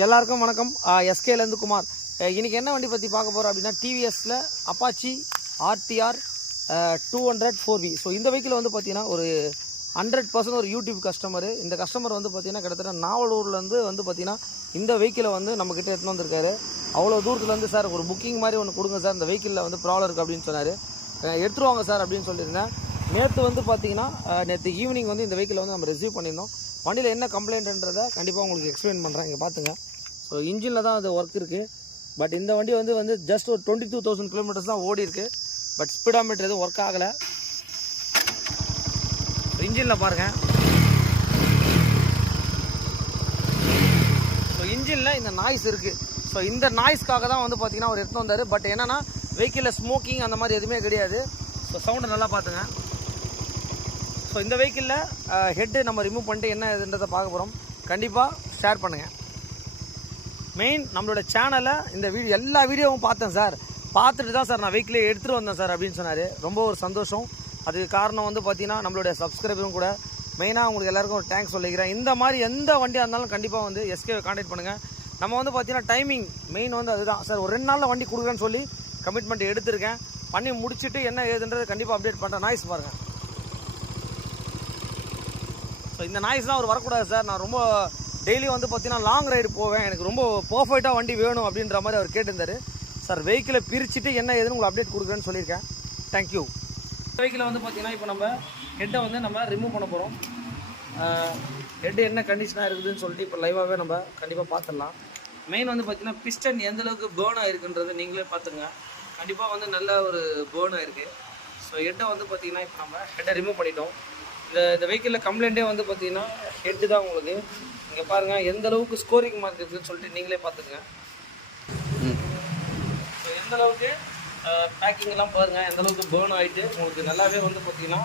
எல்லாருக்கும் வணக்கம். எஸ்கேலேருந்து குமார். இன்றைக்கி என்ன வண்டி பற்றி பார்க்க போகிறோம் அப்படின்னா டிவிஎஸில் அப்பாச்சி ஆர்டிஆர் 200 4V. ஸோ இந்த வெஹிக்கிள் வந்து பார்த்திங்கன்னா ஒரு 100% ஒரு யூடியூப் கஸ்டமரு. இந்த கஸ்டமர் வந்து பார்த்திங்கன்னா கிட்டத்தட்ட நாவலூர்லேருந்து வந்து பார்த்திங்கன்னா இந்த வெஹிக்கிளை வந்து நம்மக்கிட்ட எடுத்துன்னு வந்திருக்காரு. அவ்வளோ தூரத்துலேருந்து சார் ஒரு புக்கிங் மாதிரி ஒன்று கொடுங்க சார், இந்த வெஹிக்கிளில் வந்து ப்ராப்ளம் இருக்குது அப்படின்னு சொன்னார். எடுத்துருவாங்க சார் அப்படின்னு சொல்லியிருந்தேன். நேற்று வந்து பார்த்திங்கன்னா நேற்று ஈவினிங் வந்து இந்த வெஹிக்கிளை வந்து நம்ம ரிசீவ் பண்ணியிருந்தோம். வண்டியில் என்ன கம்ப்ளைண்ட்ன்றதை கண்டிப்பாக உங்களுக்கு எக்ஸ்பிளைன் பண்ணுறேன். இங்கே பார்த்துங்க. ஸோ இன்ஜினில் தான் அது ஒர்க் இருக்குது. பட் இந்த வண்டி வந்து ஜஸ்ட் ஒரு 22,000 கிலோமீட்டர்ஸ் தான் ஓடி இருக்குது. பட் ஸ்பீடாமீட்டர் எதுவும் ஒர்க் ஆகலை. இன்ஜினில் பாருங்கள். ஸோ இன்ஜினில் இந்த நாய்ஸ் இருக்குது. ஸோ இந்த நாய்ஸ்க்காக தான் வந்து பார்த்திங்கன்னா அவர் எடுத்து வந்தார். பட் என்னென்னா வெஹிக்கிளில் ஸ்மோக்கிங் அந்த மாதிரி எதுவுமே கிடையாது. ஸோ சவுண்டை நல்லா பார்த்துங்க. ஸோ இந்த வெஹிக்கிளில் ஹெட்டு நம்ம ரிமூவ் பண்ணிட்டு என்ன இதுன்றதை பார்க்க போகிறோம். கண்டிப்பாக ஷேர் பண்ணுங்கள். மெயின் நம்மளோட சேனலில் இந்த வீடியோ எல்லா வீடியோவும் பார்த்தேன் சார், பார்த்துட்டு தான் சார் நான் வெஹிக்கிளே எடுத்துகிட்டு வந்தேன் சார் அப்படின்னு சொன்னார். ரொம்ப ஒரு சந்தோஷம். அதுக்கு காரணம் வந்து பார்த்திங்கன்னா நம்மளுடைய சப்ஸ்கிரைபரும் கூட. மெயினாக உங்களுக்கு எல்லாருக்கும் ஒரு தேங்க்ஸ் சொல்லிக்கிறேன். இந்த மாதிரி எந்த வண்டியாக இருந்தாலும் கண்டிப்பாக வந்து எஸ்கேவை கான்டாக்ட் பண்ணுங்கள். நம்ம வந்து பார்த்திங்கன்னா டைமிங் மெயின் வந்து அதுதான் சார். ஒரு 2 நாளில் வண்டி கொடுக்குறேன்னு சொல்லி கமிட்மெண்ட் எடுத்திருக்கேன். பண்ணி முடிச்சுட்டு என்ன ஏதுன்றது கண்டிப்பாக அப்டேட் பண்ணுறேன். நாய்ஸ் பாருங்கள். ஸோ இந்த நாய்ஸ் தான் அவர் வரக்கூடாது சார். நான் ரொம்ப டெய்லி வந்து பார்த்தீங்கன்னா லாங் ரைடு போவேன், எனக்கு ரொம்ப பர்ஃபெக்டாக வண்டி வேணும் அப்படின்ற மாதிரி அவர் கேட்டிருந்தார். சார் வெஹிக்கிளை பிரிச்சுட்டு என்ன ஏதுன்னு உங்களுக்கு அப்டேட் கொடுக்குறேன்னு சொல்லியிருக்கேன். தேங்க்யூ. வெஹிக்கிளை வந்து பார்த்தீங்கன்னா இப்போ நம்ம ஹெட்டை வந்து நம்ம ரிமூவ் பண்ண போகிறோம். ஹெட்டு என்ன கண்டிஷனாக இருக்குதுன்னு சொல்லிட்டு இப்போ லைவாகவே நம்ம கண்டிப்பாக பார்த்துடலாம். மெயின் வந்து பார்த்தீங்கன்னா பிஸ்டன் எந்தளவுக்கு பேர்ன் ஆகிருக்குன்றது நீங்களே பார்த்துங்க. கண்டிப்பாக வந்து நல்ல ஒரு பேர்ன் ஆகிருக்கு. ஸோ ஹெட்டை வந்து பார்த்தீங்கன்னா இப்போ நம்ம ஹெட்டை ரிமூவ் பண்ணிட்டோம். இந்த வெஹிக்கிளில் கம்ப்ளைண்ட்டே வந்து பார்த்தீங்கன்னா ஹெட்டு தான். உங்களுக்கு இங்கே பாருங்கள் எந்த அளவுக்கு ஸ்கோரிங் மார்க் இருக்குதுன்னு சொல்லிட்டு நீங்களே பார்த்துக்குங்க. ஸோ எந்த அளவுக்கு பேக்கிங்லாம் பாருங்கள், எந்த அளவுக்கு பேர்ன் ஆகிட்டு உங்களுக்கு நல்லாவே வந்து பார்த்தீங்கன்னா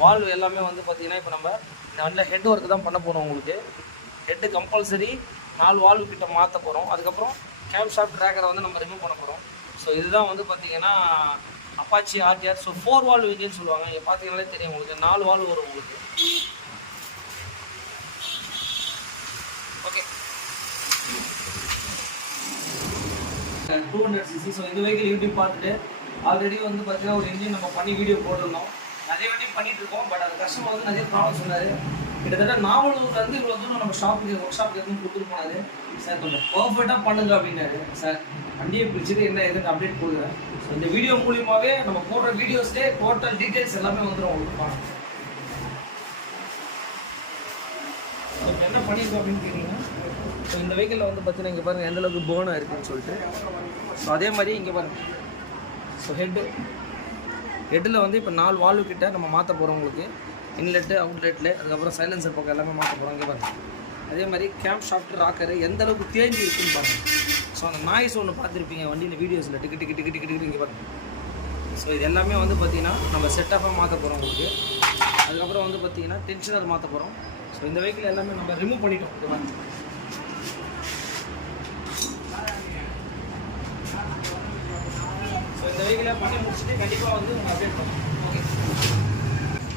வால்வு எல்லாமே வந்து பார்த்தீங்கன்னா இப்போ நம்ம இந்த வண்டியில் ஹெட் ஒர்க்கு தான் பண்ண போகிறோம். உங்களுக்கு ஹெட்டு கம்பல்சரி 4 வால்வு கிட்ட மாற்ற போகிறோம். அதுக்கப்புறம் கேம் ஷாஃப்ட் ட்ராக்கரை வந்து நம்ம ரிமூவ் பண்ண போகிறோம். ஸோ இதுதான் வந்து பார்த்தீங்கன்னா Apache RTR. So 4 valve engine சொல்லுவாங்க. இங்கே பார்த்தீங்கன்னாலே தெரியும் உங்களுக்கு 4 வால்வு வரும் உங்களுக்கு. Okay 200cc. ஸோ இந்த வெஹிக்கிள் யூடியூப் பார்த்துட்டு ஆல்ரெடி வந்து பார்த்தீங்கன்னா ஒரு இன்ஜின் நம்ம பண்ணி வீடியோ போட்டிருந்தோம். நிறைய வண்டி பண்ணிட்டு இருக்கோம். பட் அது கஸ்டமர் வந்து நிறைய ப்ராப்ளம் சொன்னார். கிட்டத்தட்ட நாவலூர்லேருந்து இவ்வளோ தூரம் நம்ம ஒர்க் ஷாப்புக்கு எதுவும் கொடுத்துட்டு போனாரு. சார் கொஞ்சம் பர்ஃபெக்டாக பண்ணுங்க அப்படின்னாரு. சார் வண்டியை பிடிச்சிட்டு என்ன எதுன்னு அப்டேட் கொடுக்குறேன். ஸோ இந்த வீடியோ மூலியமாகவே நம்ம போடுற வீடியோஸ்லேயே டோட்டல் டீட்டெயில்ஸ் எல்லாமே வந்துடும் உங்களுக்கு. பாருங்க இப்போ என்ன பண்ணியிருக்கோம் அப்படின்னு கேட்டிங்கன்னா, ஸோ இந்த வெஹிக்கிளில் வந்து பார்த்தீங்கன்னா இங்கே பாருங்கள் எந்தளவுக்கு பேர்னாக இருக்குதுன்னு சொல்லிட்டு. ஸோ அதே மாதிரி இங்கே பாருங்கள். ஸோ ஹெட்டில் வந்து இப்போ 4 வால்வு கிட்ட நம்ம மாற்ற போகிறோம். உங்களுக்கு இன்லெட்டு அவுட்லெட்டில் அதுக்கப்புறம் சைலன்சர் பக்கம் எல்லாமே மாற்ற போகிறோம். இங்கே பாருங்கள். அதே மாதிரி கேம் ஷாஃப்ட் ராக்கரு எந்த அளவுக்கு தேஞ்சி இருக்குன்னு பாருங்கள். ஸோ அந்த நாய்ஸ் ஒன்று பார்த்துருப்பீங்க வண்டியில் வீடியோஸில் டிக்கு டிக்கு டிக்கு டிக்கு டிக்கு இங்கே பாருங்கள். ஸோ இது எல்லாமே வந்து பார்த்திங்கன்னா நம்ம செட் ஆஃபாக மாற்ற போகிறோம் உங்களுக்கு. அதுக்கப்புறம் வந்து பார்த்திங்கன்னா டென்ஷனர் மாற்ற போகிறோம். ஸோ இந்த வெஹிக்கிள் எல்லாமே நம்ம ரிமூவ் பண்ணிட்டோம். இது பாருங்கள். ஸோ இந்த வெஹிக்கிளை பண்ணி முடிச்சுட்டு கண்டிப்பாக வந்து நம்ம அப்டேட் பண்ணுவோம். Okay.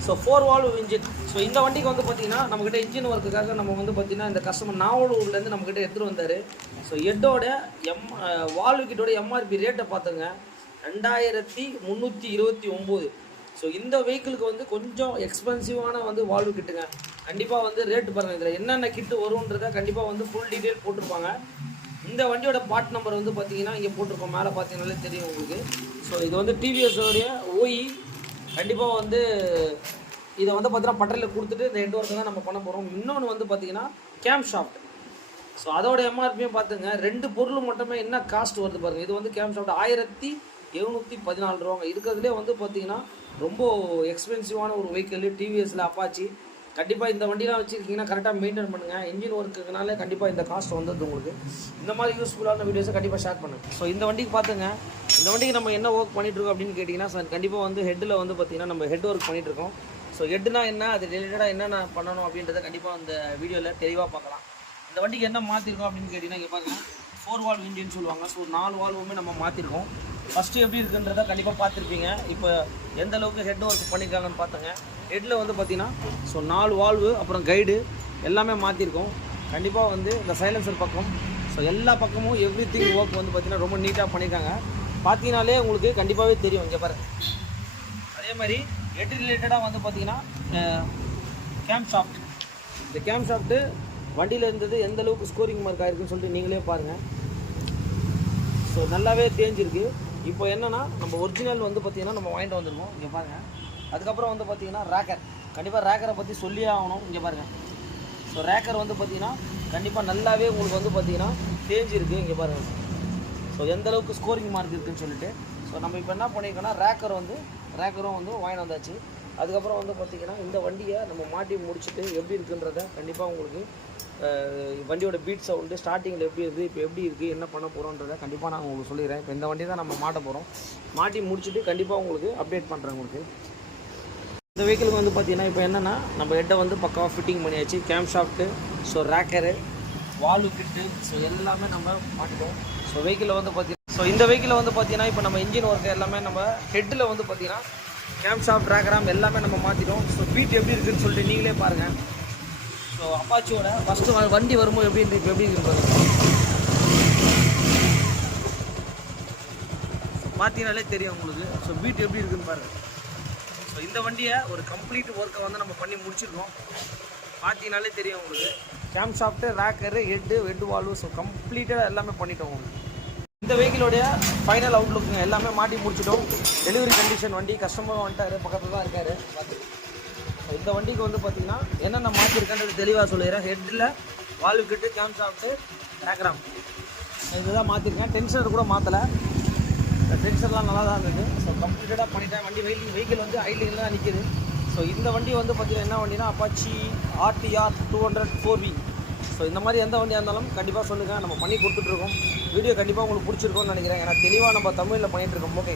So 4 valve engine. So இந்த வண்டிக்கு வந்து பார்த்திங்கன்னா நம்மக்கிட்ட இன்ஜின் ஒர்க்குக்காக நம்ம வந்து பார்த்திங்கன்னா இந்த கஸ்டமர் நாவலூர்லேருந்து நம்மக்கிட்ட எடுத்துகிட்டு வந்தார். ஸோ ஹெட்டோட வால்வு கிட்டோட எம்ஆர்பி ரேட்டை பார்த்துங்க 2329. ஸோ இந்த வெஹிக்கிளுக்கு வந்து கொஞ்சம் எக்ஸ்பென்சிவான வந்து வால்வு கிட்டுங்க. கண்டிப்பாக வந்து ரேட்டு பாருங்கள். இதில் என்னென்ன கிட்டு வரும்ன்றதை கண்டிப்பாக வந்து ஃபுல் டீட்டெயில் போட்டிருப்பாங்க. இந்த வண்டியோட பார்ட் நம்பர் வந்து பார்த்தீங்கன்னா இங்கே போட்டிருக்கோம். மேலே பார்த்தீங்கன்னாலே தெரியும் உங்களுக்கு. ஸோ இது வந்து டிவிஎஸோடைய ஓஇ. கண்டிப்பாக வந்து இதை வந்து பார்த்தீங்கன்னா பட்டறையில் கொடுத்துட்டு இந்த ஹெட் ஒர்க்கு தான் நம்ம பண்ண போகிறோம். இன்னொன்று வந்து பார்த்தீங்கன்னா கேம் ஷாஃப்ட். ஸோ அதோட எம்ஆர்பியும் பார்த்துங்க. 2 பொருள் மட்டுமே என்ன காஸ்ட் வருது பாருங்கள். இது வந்து கேம் ஷாஃப்ட் 1714 ரூபாங்க. இருக்கிறதுலே வந்து பார்த்தீங்கன்னா ரொம்ப எக்ஸ்பென்சிவான ஒரு வெஹிக்கிள் டிவிஎஸில் அப்பாச்சி. கண்டிப்பாக இந்த வண்டிலாம் வச்சுருக்கீங்கன்னா கரெக்டாக மெயின்டைன் பண்ணுங்கள். இன்ஜின் ஒர்க்குனாலே கண்டிப்பாக இந்த காஸ்ட் வந்துடுது உங்களுக்கு. இந்த மாதிரி யூஸ்ஃபுல்லான வீடியோஸை கண்டிப்பாக ஷேர் பண்ணுங்கள். ஸோ இந்த வண்டிக்கு பார்த்துங்க. இந்த வண்டிக்கு நம்ம என்ன ஒர்க் பண்ணிகிட்ருக்கோம் அப்படின்னு கேட்டிங்கன்னா சார் கண்டிப்பாக வந்து ஹெட்டில் வந்து பார்த்திங்கன்னா நம்ம ஹெட் ஒர்க் பண்ணிகிட்ருக்கோம். ஸோ ஹெட்னா என்ன, அது ரிலேட்டடாக என்னென்ன பண்ணணும் அப்படின்றத கண்டிப்பாக அந்த வீடியோவில் தெளிவாக பார்க்கலாம். இந்த வண்டிக்கு என்ன மாற்றிருக்கோம் அப்படின்னு கேட்டிங்கன்னா இங்கே பாருங்கள் 4 வால்வ் இன்ஜின் சொல்லுவாங்க. ஸோ 4 வால்வுமே நம்ம மாற்றிருக்கோம். ஃபஸ்ட்டு எப்படி இருக்குன்றதை கண்டிப்பாக பார்த்துருப்பீங்க. இப்போ எந்த அளவுக்கு ஹெட் ஒர்க் பண்ணியிருக்காங்கன்னு பார்த்துங்க. ஹெட்டில் வந்து பார்த்திங்கன்னா ஸோ 4 வால்வு அப்புறம் கைடு எல்லாமே மாற்றிருக்கோம். கண்டிப்பாக வந்து இந்த சைலன்சர் பக்கம் ஸோ எல்லா பக்கமும் எவ்ரி திங் ஒர்க் வந்து பார்த்திங்கன்னா ரொம்ப நீட்டாக பண்ணியிருக்காங்க. பார்த்தீங்கனாலே உங்களுக்கு கண்டிப்பாகவே தெரியும். இங்கே பாருங்கள். அதே மாதிரி ஹெட் ரிலேட்டடாக வந்து பார்த்திங்கன்னா கேம் ஷாஃப்ட், இந்த கேம் ஷாஃப்ட்டு வண்டியில் இருந்தது எந்த அளவுக்கு ஸ்கோரிங் மார்க் ஆயிருக்குன்னு சொல்லிட்டு நீங்களே பாருங்கள். ஸோ நல்லாவே தேஞ்சிருக்கு. இப்போ என்னென்னா நம்ம ஒரிஜினல் வந்து பார்த்திங்கன்னா நம்ம வாங்கிட்டு வந்துருக்கோம். இங்கே பாருங்கள். அதுக்கப்புறம் வந்து பார்த்திங்கன்னா ரேக்கர், கண்டிப்பாக ரேக்கரை பற்றி சொல்லியே ஆகணும். இங்கே பாருங்கள். ஸோ ரேக்கர் வந்து பார்த்திங்கன்னா கண்டிப்பாக நல்லாவே உங்களுக்கு வந்து பார்த்திங்கன்னா தேஞ்சிருக்கு. இங்கே பாருங்கள். ஸோ எந்த அளவுக்கு ஸ்கோரிங் மார்க் இருக்குதுன்னு சொல்லிட்டு ஸோ நம்ம இப்போ என்ன பண்ணியிருக்கோன்னா ரேக்கரும் வந்து வாங்கிட்டு வந்தாச்சு. அதுக்கப்புறம் வந்து பார்த்திங்கன்னா இந்த வண்டியை நம்ம மாட்டி முடிச்சுட்டு எப்படி இருக்குன்றத கண்டிப்பாக உங்களுக்கு வண்டியோட பீட் சவுண்டு ஸ்டார்டிங்கில் எப்படி இருக்குது, இப்போ எப்படி இருக்குது, என்ன பண்ண போகிறோன்றதை கண்டிப்பாக நான் உங்களுக்கு சொல்லிடுறேன். இப்போ இந்த வண்டி தான் நம்ம மாட்ட போகிறோம். மாட்டி முடிச்சுட்டு கண்டிப்பாக உங்களுக்கு அப்டேட் பண்ணுறேன். உங்களுக்கு இந்த வெஹிக்கிளுக்கு வந்து பார்த்திங்கன்னா இப்போ என்னென்னா நம்ம ஹெட்டை வந்து பக்காவாக ஃபிட்டிங் பண்ணியாச்சு. கேம் ஷாஃப்ட்டு, ஸோ ரேக்கரு, வால்வு கிட்டு, ஸோ எல்லாமே நம்ம மாட்டிட்டோம். ஸோ வெஹிக்கிளில் வந்து பார்த்திங்கன்னா இந்த வெஹிக்கிளில் வந்து பார்த்திங்கன்னா இப்போ நம்ம இன்ஜின் ஒர்க்கு எல்லாமே நம்ம ஹெட்டில் வந்து பார்த்திங்கன்னா கேம் ஷாஃப்ட், ரேக்கராம் எல்லாமே நம்ம மாற்றிட்டோம். ஸோ பீட் எப்படி இருக்குதுன்னு சொல்லிட்டு நீங்களே பாருங்கள். ஸோ அப்பாச்சியோட ஃபஸ்ட்டு வண்டி வரும்போது எப்படி இருக்கு, இப்போ எப்படி இருக்குது பார்த்தீங்கனாலே தெரியும் உங்களுக்கு. ஸோ பீட் எப்படி இருக்குதுன்னு பாருங்கள். ஸோ இந்த வண்டியை ஒரு கம்ப்ளீட் ஒர்க்கை வந்து நம்ம பண்ணி முடிச்சிருக்கோம். பார்த்தீங்கனாலே தெரியும் உங்களுக்கு. Camshaft, rocker, head valve, so கம்ப்ளீட்டாக எல்லாமே பண்ணிட்டோம் உங்களுக்கு. இந்த வெஹிக்கிளோடைய ஃபைனல் அவுட்லுக்குங்க எல்லாமே மாட்டி முடிச்சிட்டோம். டெலிவரி கண்டிஷன் வண்டி, கஸ்டமர் வந்துட்டார், பக்கத்தில் தான் இருக்கார். இந்த வண்டிக்கு வந்து பார்த்திங்கன்னா என்னென்ன மாற்றிருக்கேன்றது தெளிவாக சொல்லிடுறேன். ஹெட்டில் வால்வு கிட்டு, கேம் ஷாஃப்ட்டு, ரேக்கராம் இதுதான் மாற்றிருக்கேன். டென்ஷனர் கூட மாற்றலை. டென்ஷன்லாம் நல்லா தான் இருந்தது. ஸோ கம்ப்ளீட்டடாக பண்ணிட்டேன். வண்டி வெஹிக்கிள் வந்து ஐட்லிங்கில் தான் நிற்கிது. ஸோ இந்த வண்டி வந்து பார்த்திங்கன்னா என்ன வண்டினா அப்பாச்சி RTR 200 4V. ஸோ இந்த மாதிரி எந்த வண்டியாக இருந்தாலும் கண்டிப்பாக சொல்லுங்கள், நம்ம பண்ணி கொடுத்துட்ருக்கோம். வீடியோ கண்டிப்பாக உங்களுக்கு பிடிச்சிருக்கோன்னு நினைக்கிறேன். ஏன்னா தெளிவாக நம்ம தமிழில் பண்ணிகிட்ருக்கோம். ஓகே.